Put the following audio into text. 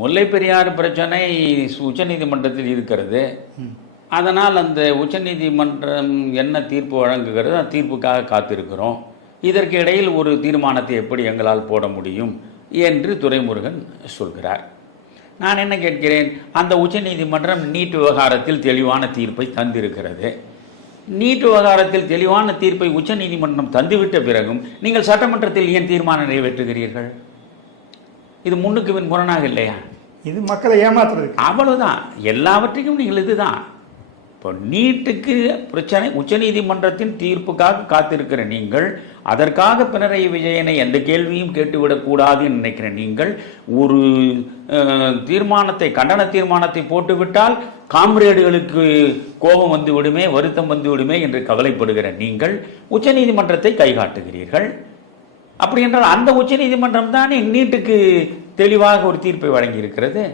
முல்லை பெரியாறு பிரச்சனை உச்சநீதிமன்றத்தில் இருக்கிறது. அதனால் அந்த உச்சநீதிமன்றம் என்ன தீர்ப்பு வழங்குகிறது அந்த தீர்ப்புக்காக காத்திருக்கிறோம். இதற்கு இடையில் ஒரு தீர்மானத்தை எப்படி எங்களால் போட முடியும் என்று துரைமுருகன் சொல்கிறார். நான் என்ன கேட்கிறேன்? அந்த உச்சநீதிமன்றம் நீட் விவகாரத்தில் தெளிவான தீர்ப்பை தந்திருக்கிறது. நீட் விவகாரத்தில் தெளிவான தீர்ப்பை உச்சநீதிமன்றம் தந்துவிட்ட பிறகும் நீங்கள் சட்டமன்றத்தில் ஏன் தீர்மானம் நிறைவேற்றுகிறீர்கள்? இது முன்னுக்கு பின் முரணாக இல்லையா? இது மக்களை ஏமாத்துறதுக்கு. அவ்வளவுதான். எல்லாவற்றையும் நீங்கள் இதுதான். இப்போ நீட்டுக்கு பிரச்சனை உச்சநீதிமன்றத்தின் தீர்ப்புக்காக காத்திருக்கிற நீங்கள் அதற்காக பினராயி விஜயனை எந்த கேள்வியும் கேட்டுவிடக்கூடாதுன்னு நினைக்கிற நீங்கள் ஒரு தீர்மானத்தை கண்டன தீர்மானத்தை போட்டுவிட்டால் காம்ரேடுகளுக்கு கோபம் வந்து விடுமே வருத்தம் வந்து விடுமே என்று கவலைப்படுகிற நீங்கள் உச்சநீதிமன்றத்தை கைகாட்டுகிறீர்கள். அப்படி என்றால் அந்த உச்சநீதிமன்றம் தானே நீட்டுக்கு தெளிவாக ஒரு தீர்ப்பை வழங்கியிருக்கிறது?